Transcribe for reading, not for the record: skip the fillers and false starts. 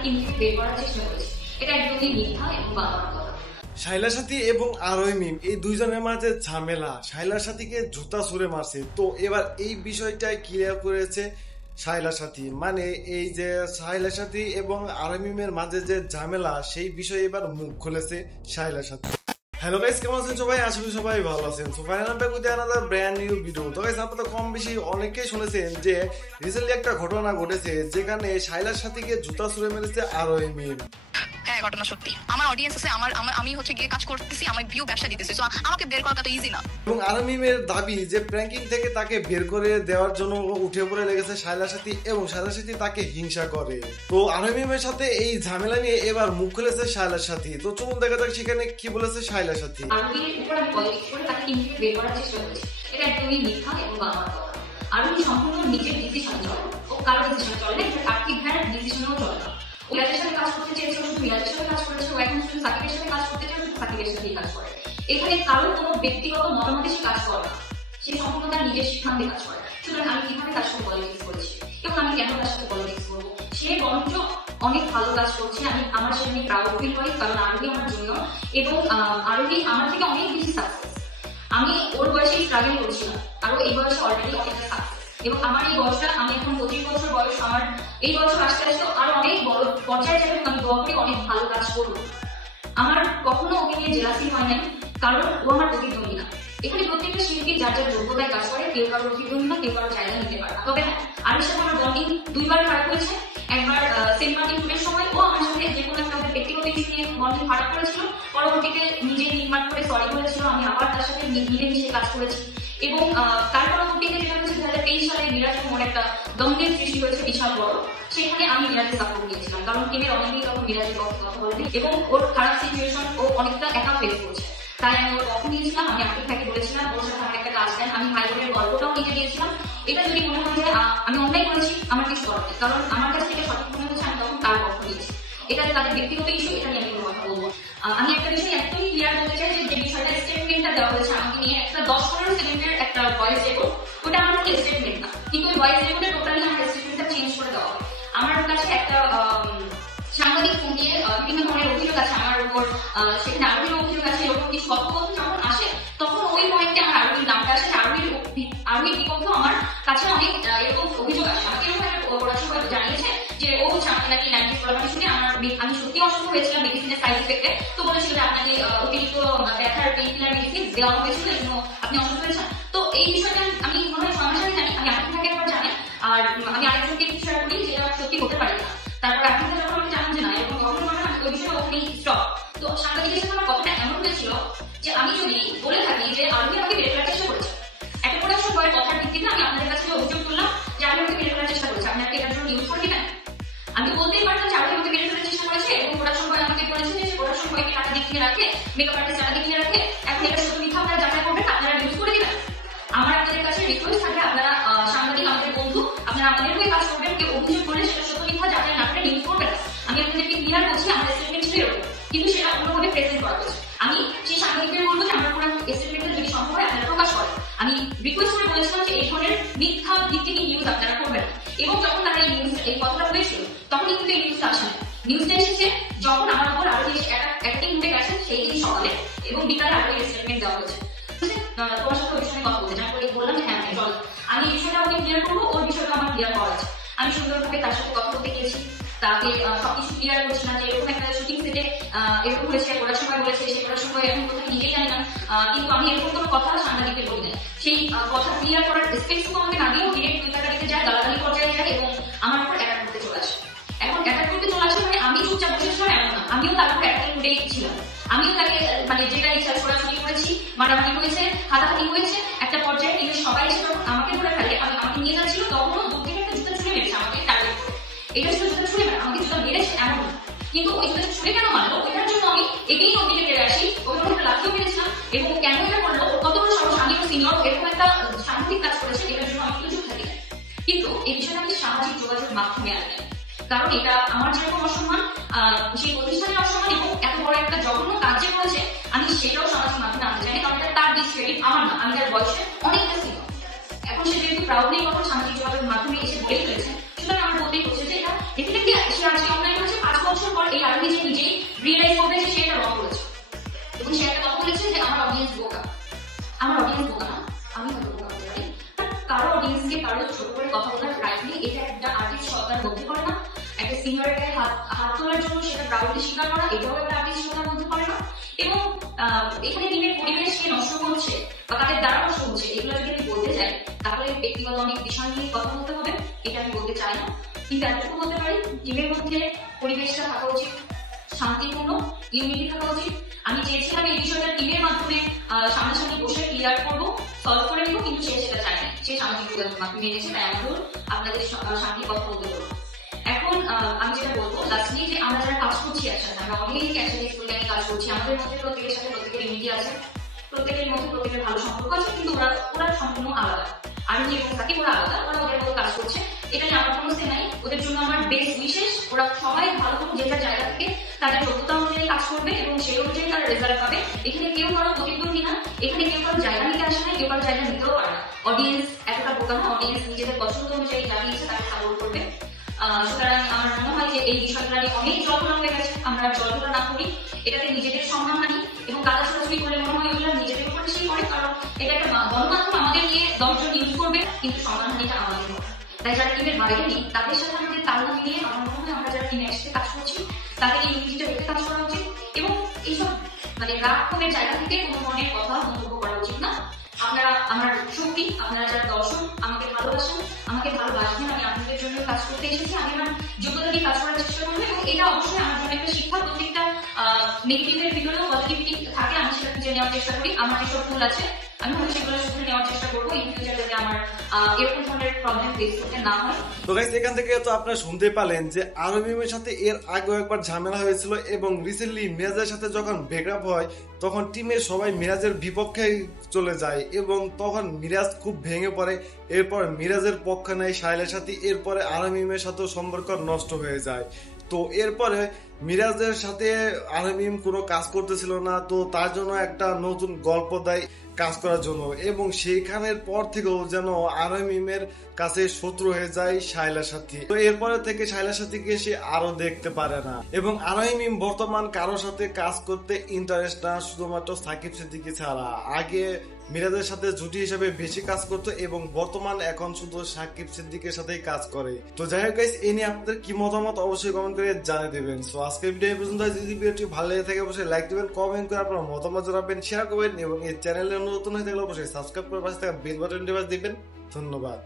তাকে ইনফেক্ট বের করার চেষ্টা করেছে। এটা একদমই মিথ্যা এবং বানোয়াট কথা। শাইলা সাথী এবং আরোহী মিম এই দুইজনের মাঝে ঝামেলা, শাইলা সাথীকে জুতা ছুঁড়ে মারছে। তো এবার এই বিষয়টাই ক্লিয়ার করেছে শাইলা সাথী, মানে এই যে শাইলা সাথী এবং আরোহী মিমের মাঝে যে ঝামেলা সেই বিষয়ে এবার মুখ খুলেছে শাইলা সাথী। হ্যালো গাইস, কেমন আছেন সবাই? আশা করি সবাই ভালো আছেন। So final back with another brand new video. তো গাইস, আপনারা কম বেশি অনেকেই শুনেছেন যে রিসেন্টলি একটা ঘটনা ঘটেছে যেখানে শাইলার সাথীকে জুতা ছুঁড়ে মেরেছে আরোহী মিম। হ্যাঁ, ঘটনা সত্যি। আমার অডিয়েন্স আছে, আমি হচ্ছে গিয়ে কাজ করতেছি, আমার ভিউ ব্যবসা দিতেছি, সো আমাকে বের করা তো ইজি না। এবং আরোহী মিমের দাবি যে প্র্যাঙ্কিং থেকে তাকে বের করে দেওয়ার জন্য উঠে পড়ে লেগেছে শাইলা সাথী এবং শাইলা সাথী তাকে হিংসা করে। তো আরোহী মিমের সাথে এই ঝামেলা নিয়ে এবার মুখ খুলেছে শাইলা সাথী। তো চলুন দেখা যাক সেখানে কি বলেছে শাইলা সাথী। আরোহীর উপর আমি পলিটিক্স করে তাকে ইনফেক্ট বের করার চেষ্টা করেছি। এটা একদমই মিথ্যা এবং বানোয়াট কথা। আরোহী সম্পূর্ণ নিজের ডিসিশনে চলে, ও কারো ডিসিশনে চলে না, এটা আর্থিক ভ্যানের ডিসিশনেও চলে না। ও মিরাজের সাথে কাজ করতে চেয়েছে, শুধু মিরাজের সাথে কাজ করেছে। ও এখন শুধু সাকিবের সাথে কাজ করতে চায়, শুধু সাকিবের সাথেই কাজ করে। এখানে কারোর কোনো ব্যক্তিগত মতামতে সে কাজ করে না, সে সম্পূর্ণ তার নিজের সিদ্ধান্তে কাজ করে। সুতরাং আমি কিভাবে তার সাথে পলিটিক্স করেছি এবং আমি কেন তার সাথে পলিটিক্স করবো? সে বরঞ্চ অনেক ভালো কাজ করছে, আমি আমার সেখানে প্রাউড ফিল করি, কারণ আরোহী আমার জন্য এবং আরোহী আমার থেকে অনেক বেশি সাকসেস। আমি ওর বয়সে স্ট্রাগল করছিলাম, আরো এই বয়সে অলরেডি অনেকটা সাকসেস। এবং আমার এই বয়সটা, আমি এখন 25 বছর বয়স, আমার এই বছর আসতে আসতে আরো অনেক বড় পর্যায়ে যাবে। আমি দোয়া করি অনেক ভালো কাজ করবো। আমার কখনো ওকে নিয়ে জেলাসি হয় নাই, কারণ ও আমার প্রতিদ্বন্দ্বী না। এখানে প্রত্যেকটা শিল্পী যার যার যোগ্যতায় কাজ করে, কেউ কারো প্রতিদ্বন্দ্বী না, কেউ কারো জায়গা নিতে পারে না। তবে হ্যাঁ, আরোহীর সাথে আমার বন্ডিং দুইবার খারাপ হয়েছে। একবার সেন্ট মার্টিন ট্যুরের সময় ও আমার সাথে যে কোনো একটা ব্যক্তিগত ইস্যু নিয়ে বন্ডিং খারাপ করেছিল, পরবর্তীতে নিজে নির্মাণ করে সরি বলেছিল, আমি আবার তার সাথে মিলেমিশে কাজ করেছি। এবং তার পরবর্তীতে যেটা হচ্ছে 2023 সালে মিরাজ এবং একটা দ্বন্দ্বের সৃষ্টি হয়েছে বিশাল বড়, সেখানে আমি মিরাজকে সাপোর্ট দিয়েছিলাম, কারণ টিমের অনেকেই তখন মিরাজের কথা বলেনি এবং ওর খারাপ সিচুয়েশন ও অনেকটা একা ফেস করছে। তাই আমি ওর পক্ষ নিয়েছিলাম, আমি আর্থিক ভাইকে বলেছিলাম ওর সাথে আমার একটা কাজ দেন, আমি ভাই বোনের গল্পটাও নিজে দিয়েছিলাম। এটা যদি মনে হয় যে আমি অন্যায় করেছি, আমার কিছু করার নেই, কারণ আমার কাছ থেকে সঠিক মনে হচ্ছে আমি তখন তার পক্ষ নিয়েছি। এটা তাদের ব্যক্তিগত ইস্যু, এটা নিয়ে আমি কোনো কথা বলবো। আমি একটা বিষয় একদমই ক্লিয়ার বলতে চাই যে বিষয়টা স্টেটমেন্টটা দেওয়া হয়েছে আমাকে নিয়ে, একটা 10-15 সেকেন্ডের একটা ভয়েস রেকর্ড, ওটা আমার কাছে স্টেটমেন্ট না, কিন্তু ওই ভয়েস রেকর্ডে টোটালি আমার স্টেটমেন্টটা চেঞ্জ করে দেওয়া হয়। আমার কাছে একটা সাংবাদিক ফোন দিয়ে বিভিন্ন ধরনের অভিযোগ আছে আমার উপর, সেখানে আরোহীর অভিযোগ আছে, এরকম কিছু কথোপকথন যখন আসে তখন ওই পয়েন্টে আমার আরোহীর নামটা আসে। আরোহীর বিপক্ষে আমার কাছে অনেক এরকম অভিযোগ আসে, আমাকে ওরা সবাই জানিয়েছে যে ও আমাকে নাকি নাইনটি প্রোগ্রাম শুনে আমি সত্যি অসুস্থ হয়েছিলাম মেডিসিনের সাইড এফেক্টে। তো বলেছিল যে আপনাকে অতিরিক্ত ব্যথার পেইন কিলার মেডিসিন দেওয়া হয়েছিল, এই জন্য আপনি অসুস্থ হয়েছেন। তো এই বিষয়টা আমি মনে হয় সমাজে জানি, আমি আপনি থাকে একবার জানেন, আর আমি আরেকজনকে শেয়ার করি যেটা সত্যি হতে পারি না। তারপর আপনি যখন আমি জানেন যে না এরকম কখনো হবে না, ওই বিষয়টা ওখানেই স্টপ। তো সাংবাদিকের সাথে আমার কথাটা এমন হয়েছিল যে আমি যদি বলে থাকি যে আরোহী আমাকে বের করার চেষ্টা করেছে, একটা প্রোডাকশন বয়ের কথার ভিত্তিতে আমি আপনাদের কাছে অভিযোগ করলাম যে আপনি আমাকে বের করার চেষ্টা করেছে, আপনি একটা এটার জন্য ইউজ করে দিবেন। আমি বলতেই পারতাম যে আরোহী আমাকে বের করার চেষ্টা করেছে এবং প্রোডাকশন বয় আমাকে বলেছে যে প্রোডাকশন বয়কে টাকা দিয়ে কিনে রাখে, মেকআপ আর্টিস্ট টাকা দিয়ে কিনে রাখে, এখন এটা সত্যি মিথ্যা আপনারা যাচাই করবেন, আপনারা ইউজ করে দিবেন। আমার আপনাদের কাছে রিকোয়েস্ট থাকে, আপনারা সাংবাদিক আমাদের বন্ধু, আপনারা আমাদের হয়ে কাজ করবেন, কেউ অভিযোগ করলে সেটা সত্য মিথ্যা যাচাই না করে ইউজ করবেন। আমি আপনাদেরকে ক্লিয়ার করছি, আমার স্টেটমেন্ট ছিল এরকম, কিন্তু সেটা অন্যভাবে প্রেজেন্ট করা হয়েছে। আমি সেই সাংবাদিকদের বলবো যে আমার পুরো স্টেটমেন্টটা যদি সম্ভব হয় আপনারা প্রকাশ করেন। আমি রিকোয়েস্ট করে বলেছিলাম যে এই ধরনের মিথ্যা ভিত্তিক নিউজ আপনারা করবেন না। এবং যখন তারা এই কথাটা হয়েছিল তখন কিন্তু এই নিউজটা আসে না, নিউজটা এসেছে যখন আমার উপর আরোহী একটা উঠে গেছে সেই দিন সকালে এবং বিকালে আরোহীর স্টেটমেন্ট দেওয়া হয়েছে। তোমার সাথে ওই সময় কথা বলতে আমি বললাম যে হ্যাঁ চল, আমি এই বিষয়টা ওকে ক্লিয়ার করবো, ওর বিষয়টা আমার ক্লিয়ার করা আছে। আমি সুন্দরভাবে তার সাথে কথা বলতে গিয়েছি, তাকে সবকিছু ক্লিয়ার করছি না যে এরকম একটা শুটিং সেটে এরকম হয়েছে, ওরা সময় বলেছে, সে ওরা সময় এখন কোথায় নিজে জানি না, কিন্তু আমি এরকম কোনো কথা সাংবাদিককে বলি নাই। সেই কথা ক্লিয়ার করার স্পেস আমাকে না দিয়েও ডিরেক্ট দুই তারিখে যায়, গালাগালি পর্যায়ে যায় এবং আমার উপর অ্যাটাক করতে চলে আসে। এখন অ্যাটাক করতে চলে আসে মানে আমি চুপচাপ বসেছিলাম এমন না, আমিও তার উপর অ্যাটাক করেই ছিলাম। আমিও তাকে মানে যেটা ইচ্ছা ছোড়াছুড়ি করেছি, মারামারি হয়েছে, হাতাহাতি হয়েছে। একটা পর্যায়ে কিন্তু সবাই এসে যখন আমাকে ধরে ফেলে, আমাকে নিয়ে যাচ্ছিল, তখনও দূর থেকে একটা জুতা ছুঁড়ে মেরেছে আমাকে টার্গেট করে। এটা ছিল জুতা ছুঁড়ে মেরে, আমাকে জুতা মেরেছে এমন না, কিন্তু ওই জুতা ছুঁড়ে কেন মারলো ওইটার জন্য আমি এগেই নদীতে ফিরে আসি, ওখানে একটা লাঠিও মেরেছিলাম এবং কেন এটা করলো, কত বড় সাহস, আমি সিনিয়র এরকম একটা সাংঘাতিক কাজ করেছে, এটার জন্য আমি কিন্তু চুপ থাকি না। কিন্তু এই বিষয়টা আমি সামাজিক যোগাযোগ মাধ্যমে আনি, কারণ এটা আমার যেরকম অসম্মান, সেই প্রতিষ্ঠানের অসম্মান এবং এত বড় একটা জঘন্য কাজ যে করেছে আমি সেটাও সামাজিক মাধ্যমে আনতে চাই, কারণ এটা তার ডিসক্রেডিট, আমার না, আমি তার বয়সে অনেকটা সিনিয়র। এখন সে যেহেতু প্রাউডলি কথা সামাজিক যোগাযোগ মাধ্যমে এসে বলেই ফেলেছে, সুতরাং আমার বলতেই হচ্ছে যে এটা ডেফিনেটলি সে আজকে অনলাইন করেছে 5 বছর পর এই আরবি যে নিজেই রিয়েলাইজ করবে যে সে এটা রং করেছে, এবং সে একটা কথা বলেছে যে আমার অডিয়েন্স বোকা। আমার অডিয়েন্স বোকা না, আমি হয়তো বোকা হতে পারি, কারো অডিয়েন্সকে কারো ছোট করে কথা বলার রাইট নেই। এটা একটা আর্টিস্ট সত্তার মধ্যে পড়ে না। একটা সিনিয়রের গায়ে হাত তোলার জন্য সেটা প্রাউডলি স্বীকার করা, এটাও একটা আর্টিস্ট সত্তার মধ্যে পড়ে না। এবং এখানে টিমের পরিবেশকে নষ্ট করছে বা তাদের দ্বারা নষ্ট হচ্ছে, এগুলো যদি আমি বলতে চাই তাহলে ব্যক্তিগত অনেক বিষয় নিয়ে কথা বলতে হবে, এটা আমি বলতে চাই না। কিন্তু এতটুকু বলতে পারি, টিমের মধ্যে পরিবেশটা থাকা উচিত শান্তিপূর্ণ, ইউনিটি থাকা উচিত। আমি চেয়েছিলাম এই বিষয়টা টিমের মাধ্যমে সামনাসামনি বসে ক্লিয়ার করবো, সলভ করে নিবো, কিন্তু সে সেটা চায়নি। সে সামাজিক যোগাযোগের মাধ্যমে এনেছে, তাই আমাদের আপনাদের শান্তি কথা বলতে বলবো। এখন আমি যেটা বলবো লাস্টলি, যে আমরা যারা কাজ করছি একসাথে, আমরা অনেক একসাথে স্কুলে কাজ করছি, আমাদের মধ্যে প্রত্যেকের সাথে প্রত্যেকের ইউনিটি আছে, প্রত্যেকের মধ্যে প্রত্যেকের ভালো সম্পর্ক আছে, কিন্তু ওরা সম্পূর্ণ আলাদা। আরুণি এবং সাকিব ওরা আলাদা, ওরা ওদের মতো কাজ করছে, এটা নিয়ে আমার কোনো সে নাই। ওদের জন্য আমার বেস্ট উইশেস, ওরা সবাই ভালো করে যে যার জায়গা থেকে তাদের যোগ্যতা অনুযায়ী কাজ করবে এবং সেই অনুযায়ী তারা রেজাল্ট পাবে। এখানে কেউ কারো প্রতিদ্বন্দ্বী না, এখানে কেউ কারো জায়গা নিতে আসে না, কেউ কারো জায়গা নিতেও পারে না। অডিয়েন্স এতটা বোকা না, অডিয়েন্স নিজেদের পছন্দ অনুযায়ী যা দিয়েছে তাকে সাপোর্ট করবে। সুতরাং আমার মনে হয় যে এই বিষয়গুলো নিয়ে অনেক জল্পনা হয়ে গেছে, আমরা জল্পনা না করি, এটাতে নিজেদের সম্মানহানি এবং কাদা ছোটাছুটি করলে মনে হয় এগুলো নিজেদের উপর বেশি করে, কারণ এটা একটা গণমাধ্যম আমাদের নিয়ে 10 জন ইউজ করবে, কিন্তু সম্মানহানিটা আমাদের হবে। তাই যারা টিমের বাইরে নেই তাদের সাথে আমাদের তালনা মিলিয়ে আমার মনে হয় আমরা যারা টিমে একসাথে কাজ করছি তাদের এই ইউনিটিটা রেখে কাজ করা উচিত, এবং এইসব মানে রাগের জায়গা থেকে কোনো ধরনের কথা মন্তব্য করা উচিত না। আপনারা আমার শক্তি, আপনারা যারা দর্শক আমাকে ভালোবাসেন, আমাকে ভালোবাসবেন, আমি আপনাদের জন্য কাজ করতে এসেছি, আমি আমার যোগ্যতা দিয়ে কাজ করার চেষ্টা করবো, এবং এটা অবশ্যই আমার জন্য একটা শিক্ষা। প্রত্যেকটা নেগেটিভের ভিতরেও পজিটিভিটি থাকে, আমি সেটা খুঁজে নেওয়ার চেষ্টা করি। আমার যেসব ভুল আছে আমি হয়তো সেগুলো শুধরে নেওয়ার চেষ্টা করবো, ইন ফিউচার যাতে আমার এরকম ধরনের প্রবলেম ফেস করতে না হয়। তো গাইস, এখান থেকে তো আপনারা শুনতে পারলেন যে আরবিমের সাথে এর আগেও একবার ঝামেলা হয়েছিল, এবং রিসেন্টলি মিরাজের সাথে যখন ব্রেকআপ হয় তখন টিমের সবাই মিরাজের বিপক্ষে চলে যায়, এবং তখন মিরাজ খুব ভেঙে পড়ে। এরপর মিরাজের পক্ষ নেয় শাইলার সাথে, এরপরে আরবিমের সাথেও সম্পর্ক নষ্ট হয়ে যায়। তো এরপরে মিরাজের সাথে আরবিম কোনো কাজ করতেছিল না, তো তার জন্য একটা নতুন গল্প দেয় কাজ করার জন্য, এবং সেইখানের পর থেকেও যেন আরবিমের কাছে শত্রু হয়ে যায় শাইলার সাথে। তো এরপরে থেকে শাইলার সাথীকে সে আরো দেখতে পারে না, এবং আরবিম বর্তমান কারোর সাথে কাজ করতে ইন্টারেস্ট না, শুধুমাত্র সাকিব সিদ্দিকী ছাড়া। আগে মিরাজের সাথে জুটি হিসেবে বেশি কাজ করতো, এবং বর্তমান এখন শুধু সাকিব সিদ্দিকের সাথেই কাজ করে। তো যাই হোক গাইস, এ নিয়ে আপনাদের কি মতামত অবশ্যই কমেন্ট করে জানিয়ে দেবেন। সো আজকের ভিডিও পর্যন্ত, যদি ভিডিওটি ভালো লেগে থাকে অবশ্যই লাইক দিবেন, কমেন্ট করে আপনার মতামত জানাবেন, শেয়ার করবেন, এবং এই চ্যানেলে নতুন হয়ে থাকলে অবশ্যই সাবস্ক্রাইব করে পাশে থাকা বেল বাটনটি বাজিয়ে দিবেন। ধন্যবাদ।